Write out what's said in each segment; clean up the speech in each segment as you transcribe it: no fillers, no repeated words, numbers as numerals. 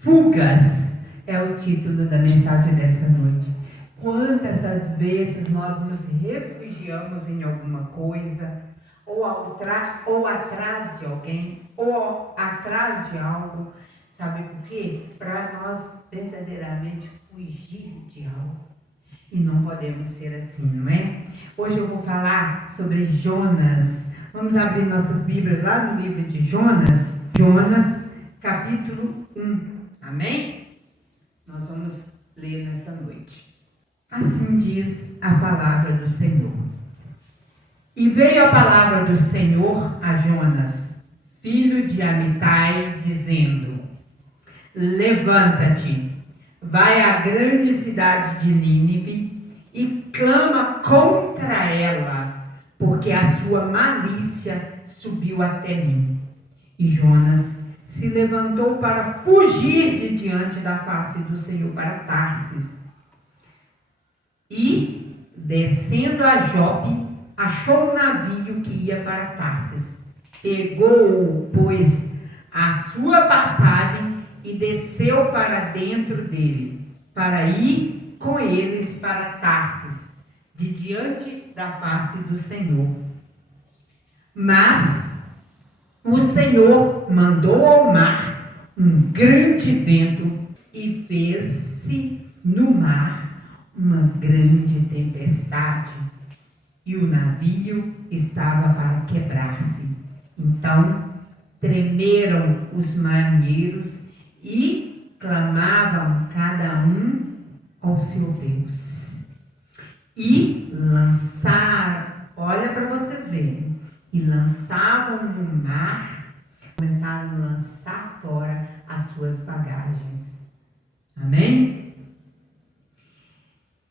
Fugas é o título da mensagem dessa noite. Quantas das vezes nós nos refugiamos em alguma coisa, ou atrás de alguém, ou atrás de algo, sabe por quê? Para nós verdadeiramente fugir de algo. E não podemos ser assim, não é? Hoje eu vou falar sobre Jonas. Vamos abrir nossas Bíblias lá no livro de Jonas. Jonas, capítulo 1. Amém? Nós vamos ler nessa noite. Assim diz a palavra do Senhor. E veio a palavra do Senhor a Jonas, filho de Amitai, dizendo: Levanta-te, vai à grande cidade de Nínive e clama contra ela, porque a sua malícia subiu até mim. E Jonas se levantou para fugir de diante da face do Senhor para Tarsis. E, descendo a Jope, achou um navio que ia para Tarsis. Pegou-o, pois, a sua passagem e desceu para dentro dele, para ir com eles para Tarsis, de diante da face do Senhor. Mas o Senhor mandou ao mar um grande vento e fez-se no mar uma grande tempestade, e o navio estava para quebrar-se. Então tremeram os marinheiros e clamavam cada um ao seu Deus. E lançaram, olha para vocês verem, e lançavam no mar, começaram a lançar fora as suas bagagens. Amém?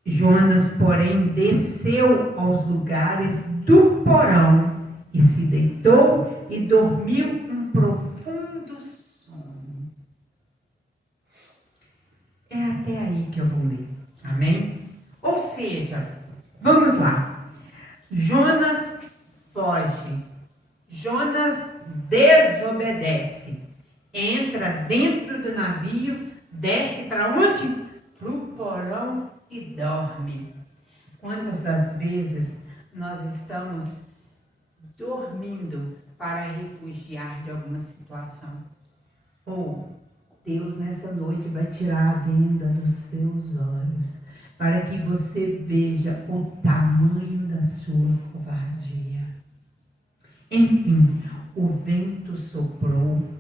Jonas, porém, desceu aos lugares do porão e se deitou e dormiu um profundo sono. É até aí que eu vou ler. Amém? Ou seja, vamos lá. Jonas foge. Jonas desobedece. Entra dentro do navio, desce para onde? Para o porão e dorme. Quantas das vezes nós estamos dormindo para refugiar de alguma situação? Ou Deus nessa noite vai tirar a venda dos seus olhos, para que você veja o tamanho da sua covardia. Enfim, o vento soprou,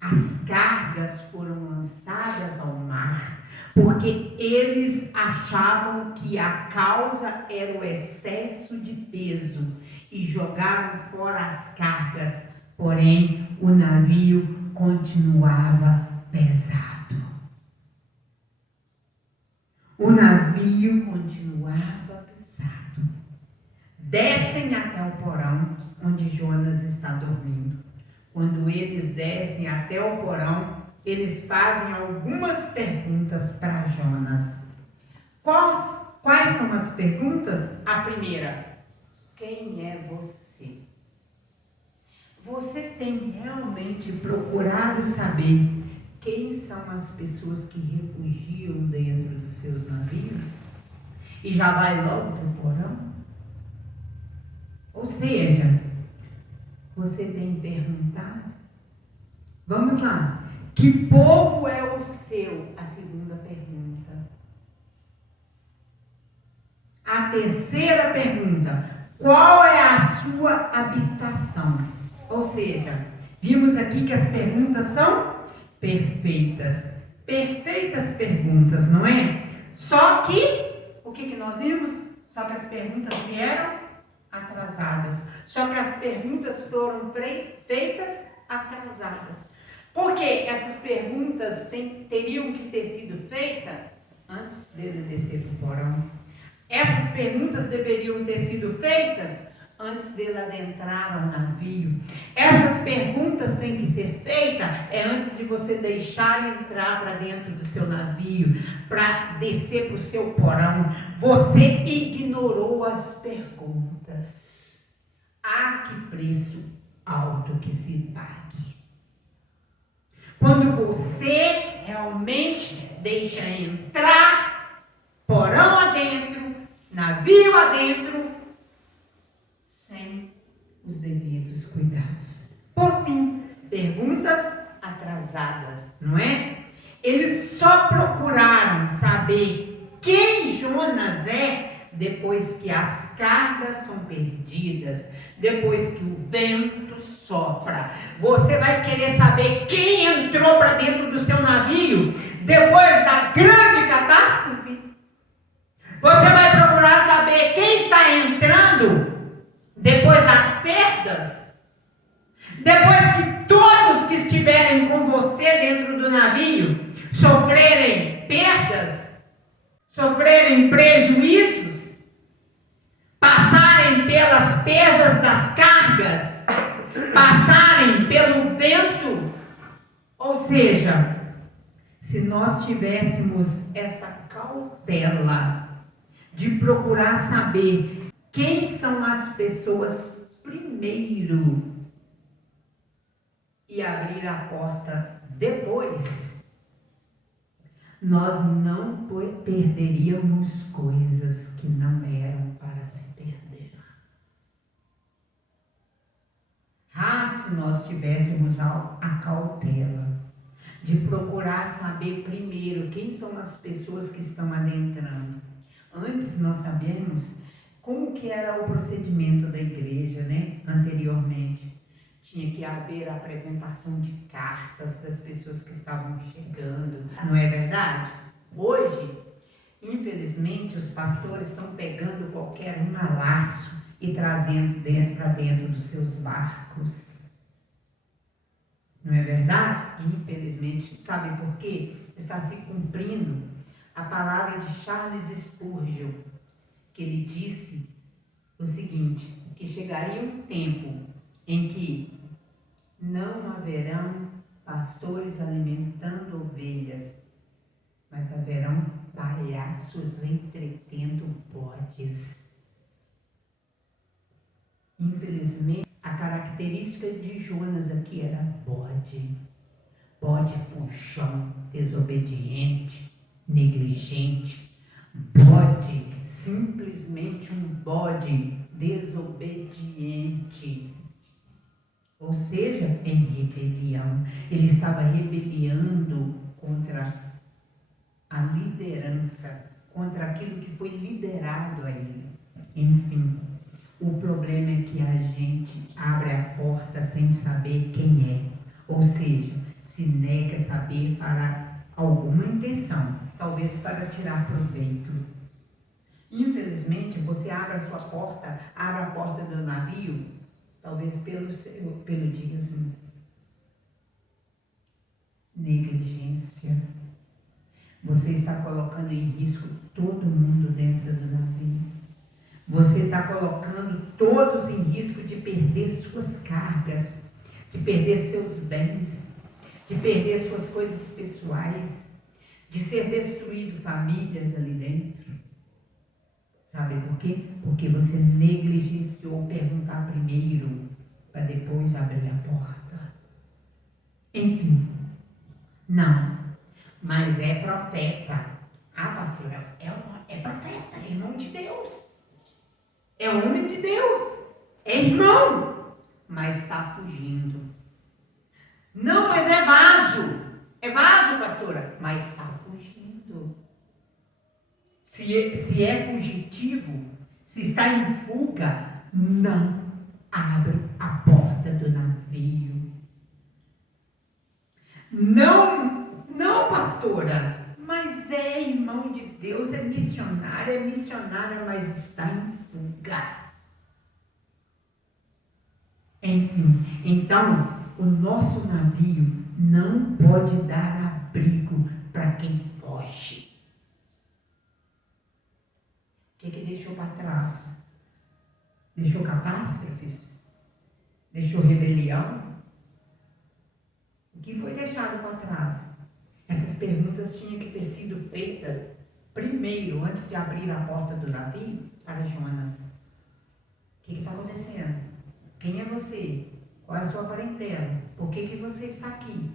as cargas foram lançadas ao mar, porque eles achavam que a causa era o excesso de peso e jogaram fora as cargas, porém o navio continuava pesado. O navio continuava pesado. Descem até o porão onde Jonas está dormindo. Quando eles descem até o porão, eles fazem algumas perguntas para Jonas. Quais são as perguntas? A primeira: quem é você? Você tem realmente procurado saber quem são as pessoas que refugiam dentro dos seus navios? E já vai logo para o porão? Ou seja, você tem perguntado? Vamos lá. Que povo é o seu? A segunda pergunta. A terceira pergunta: qual é a sua habitação? Ou seja, vimos aqui que as perguntas são perfeitas. Perfeitas perguntas, não é? Só que, o que nós vimos? Só que as perguntas vieram atrasadas. Só que as perguntas foram feitas atrasadas. Porque essas perguntas teriam que ter sido feitas antes dele descer para o porão. Essas perguntas deveriam ter sido feitas antes dele adentrar ao navio. Essas perguntas têm que ser feitas antes de você deixar entrar para dentro do seu navio, para descer para o seu porão. Você ignorou as perguntas. Há que preço alto que se pague quando você realmente deixa entrar, porão adentro, navio adentro, sem os devidos cuidados. Por fim, perguntas atrasadas, não é? Eles só procuraram saber quem Jonas é depois que as cargas são perdidas, depois que o vento sopra. Você vai querer saber quem entrou para dentro do seu navio depois da grande catástrofe? Você vai procurar saber quem está entrando depois das perdas? Depois que todos que estiverem com você dentro do navio sofrerem perdas, sofrerem prejuízos, passarem pelas perdas das cargas, passarem pelo vento. Ou seja, se nós tivéssemos essa cautela de procurar saber quem são as pessoas primeiro e abrir a porta depois, nós não perderíamos coisas que não eram para se perder. Se nós tivéssemos a cautela de procurar saber primeiro quem são as pessoas que estão adentrando. Antes nós sabemos como que era o procedimento da igreja, né? Anteriormente. Tinha que haver a apresentação de cartas das pessoas que estavam chegando, não é verdade? Hoje, infelizmente, os pastores estão pegando qualquer um a laço e trazendo para dentro dos seus barcos. Não é verdade? Infelizmente, sabe por quê? Está se cumprindo a palavra de Charles Spurgeon, que ele disse o seguinte, que chegaria um tempo em que não haverão pastores alimentando ovelhas, mas haverão palhaços entretendo bodes. Infelizmente, a característica de Jonas aqui era bode fuxão, desobediente, negligente, bode, simplesmente um bode desobediente. Ou seja, em rebelião. Ele estava rebeliando contra a liderança, contra aquilo que foi liderado a ele. Enfim, o problema é que a gente abre a porta sem saber quem é. Ou seja, se nega a saber para alguma intenção, talvez para tirar proveito. Infelizmente, você abre a sua porta, abre a porta do navio, talvez pelo dízimo. Negligência. Você está colocando em risco todo mundo dentro do navio. Você está colocando todos em risco de perder suas cargas, de perder seus bens, de perder suas coisas pessoais, de ser destruído famílias ali dentro. Sabe por quê? Porque você negligenciou perguntar primeiro, para depois abrir a porta. Enfim, não, mas é profeta. Pastora, é profeta, é irmão de Deus. É homem de Deus. É irmão, mas está fugindo. Não, mas é vaso. É vaso, pastora, mas está fugindo. Se é fugitivo, se está em fuga, não abre a porta do navio. Não, pastora, mas é irmão de Deus, é missionária, mas está em fuga. Enfim, então, o nosso navio não pode dar abrigo para quem foge. O que deixou para trás? Deixou catástrofes? Deixou rebelião? O que foi deixado para trás? Essas perguntas tinham que ter sido feitas primeiro, antes de abrir a porta do navio, para Jonas. O que está acontecendo? Quem é você? Qual é a sua parentela? Por que você está aqui?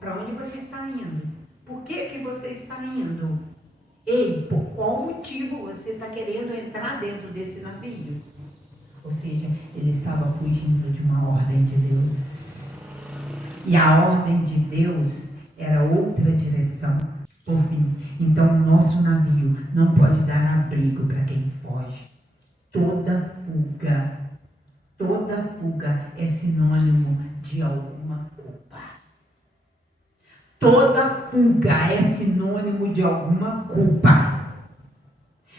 Para onde você está indo? Por que você está indo? Ei, por qual motivo você está querendo entrar dentro desse navio? Ou seja, ele estava fugindo de uma ordem de Deus. E a ordem de Deus era outra direção. Por fim, então o nosso navio não pode dar abrigo para quem foge. Toda fuga é sinônimo de alguma culpa. Toda fuga é sinônimo de alguma culpa.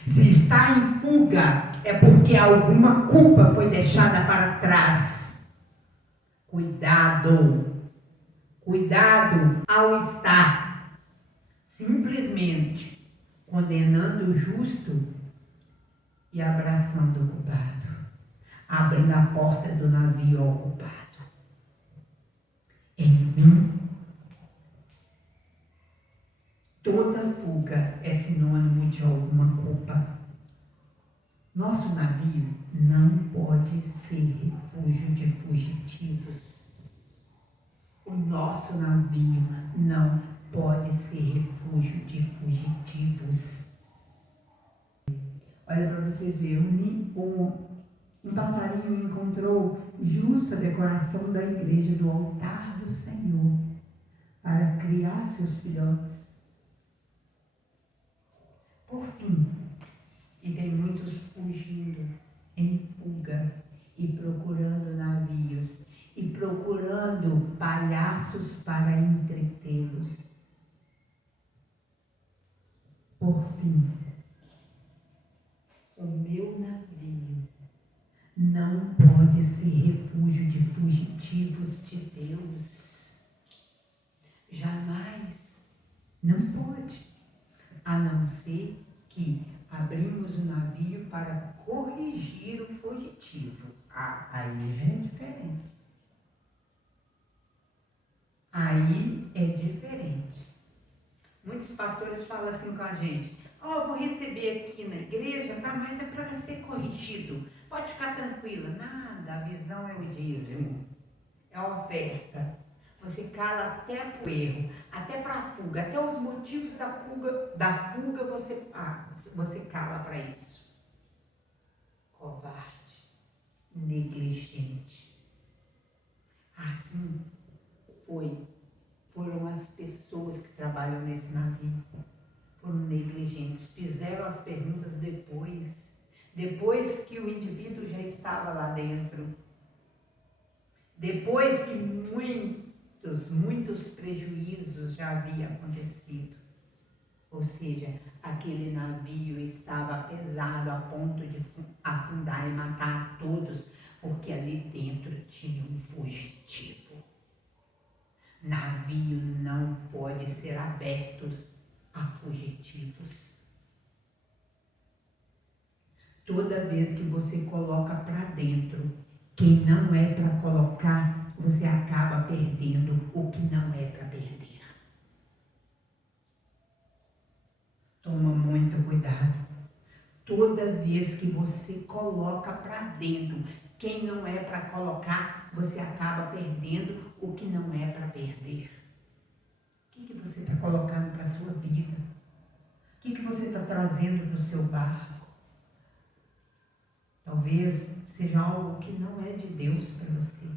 Se está em fuga, é porque alguma culpa foi deixada para trás. Cuidado ao estar simplesmente condenando o justo e abraçando o culpado, abrindo a porta do navio ao culpado. Enfim, toda fuga é sinônimo de alguma culpa. Nosso navio não pode ser refúgio de fugitivos. O nosso navio não pode ser refúgio de fugitivos. Olha para vocês verem, um passarinho encontrou justo a decoração da igreja do altar do Senhor para criar seus filhotes. Por fim, e tem muitos fugindo, em fuga, e procurando navios, e procurando palhaços para entretê-los. Por fim, o meu navio não pode ser refúgio de fugitivos de Deus. Jamais. Não pode. A não ser que abrimos o navio para corrigir o fugitivo. Aí já é diferente. Aí é diferente. Muitos pastores falam assim com a gente: eu vou receber aqui na igreja, tá? Mas é para ser corrigido. Pode ficar tranquila. Nada, a visão é o dízimo. É a oferta. Você cala até para o erro, até para a fuga, até os motivos da fuga você cala para isso. Covarde, negligente. Assim foram as pessoas que trabalham nesse navio. Foram negligentes, fizeram as perguntas depois que o indivíduo já estava lá dentro, depois que muitos prejuízos já haviam acontecido. Ou seja, aquele navio estava pesado a ponto de afundar e matar todos, porque ali dentro tinha um fugitivo. Navio não pode ser aberto a fugitivos. Toda vez que você coloca para dentro quem não é para colocar, você acaba perdendo o que não é para perder. Toma muito cuidado. Toda vez que você coloca para dentro quem não é para colocar, você acaba perdendo o que não é para perder. O que você está colocando para a sua vida? O que você está trazendo para o seu barco? Talvez seja algo que não é de Deus para você.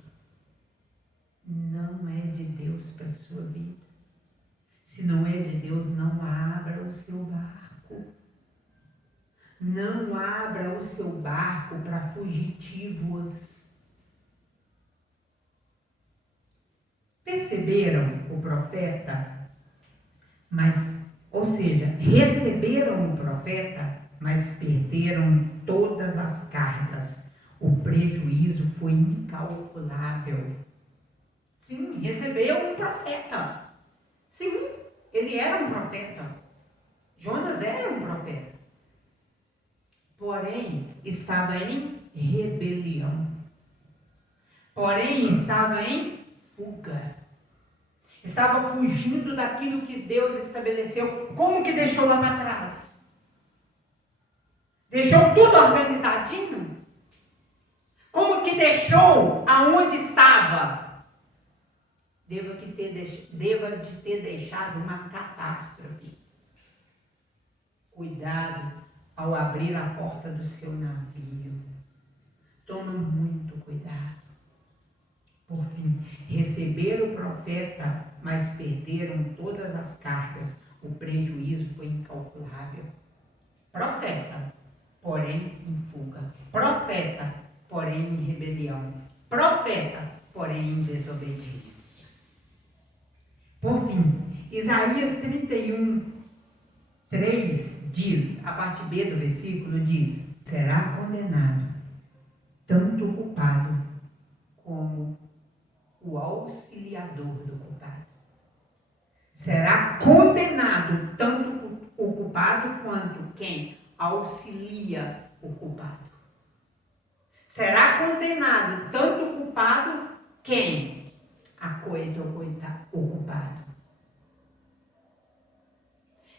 Não é de Deus para a sua vida. Se não é de Deus, não abra o seu barco. Não abra o seu barco para fugitivos. Perceberam o profeta? Receberam o profeta, mas perderam todas as cargas. O prejuízo foi incalculável. Sim, recebeu um profeta. Sim, ele era um profeta. Jonas era um profeta. Porém, estava em rebelião. Porém, estava em fuga. Estava fugindo daquilo que Deus estabeleceu. Como que deixou lá para trás? Deixou tudo organizadinho? Como que deixou aonde estava? deva de ter deixado uma catástrofe. Cuidado ao abrir a porta do seu navio. Toma muito cuidado. Por fim, receberam o profeta, mas perderam todas as cargas. O prejuízo foi incalculável. Profeta, porém em fuga. Profeta, porém em rebelião. Profeta, porém em desobediência. Por fim, Isaías 31, 3 diz, a parte B do versículo diz: será condenado tanto o culpado como o auxiliador do culpado. Será condenado tanto o culpado quanto quem auxilia o culpado. Será condenado tanto o culpado quem acoita o culpado.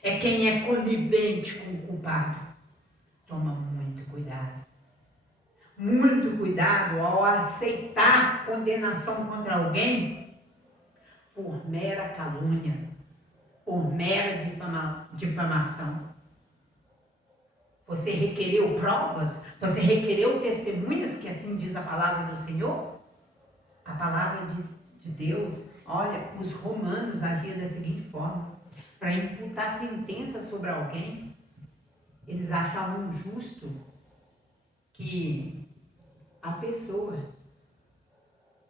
É quem é conivente com o culpado. Toma muito cuidado. Muito cuidado ao aceitar condenação contra alguém por mera calúnia, por mera difamação. Você requereu provas? Você requereu testemunhas, que assim diz a palavra do Senhor? A palavra de Deus, olha, os romanos agiam da seguinte forma: para imputar sentença sobre alguém, eles achavam justo que a pessoa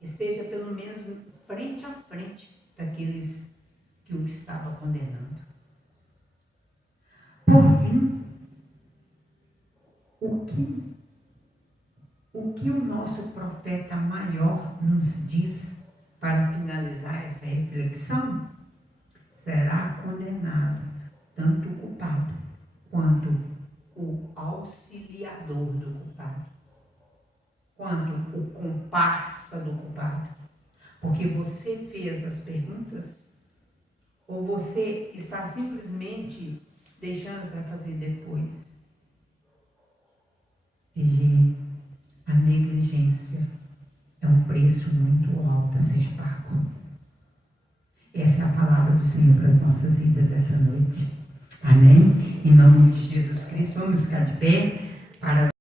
esteja pelo menos frente a frente daqueles que o estava condenando. Por fim, o que o nosso profeta maior nos diz para finalizar essa reflexão? Será condenado tanto o culpado quanto o auxiliador do culpado, quanto o comparsa do culpado. Porque você fez as perguntas ou você está simplesmente deixando para fazer depois? Vigie, a negligência é um preço muito alto a ser pago. Essa é a palavra do Senhor para as nossas vidas essa noite. Amém? Em nome de Jesus Cristo, vamos ficar de pé para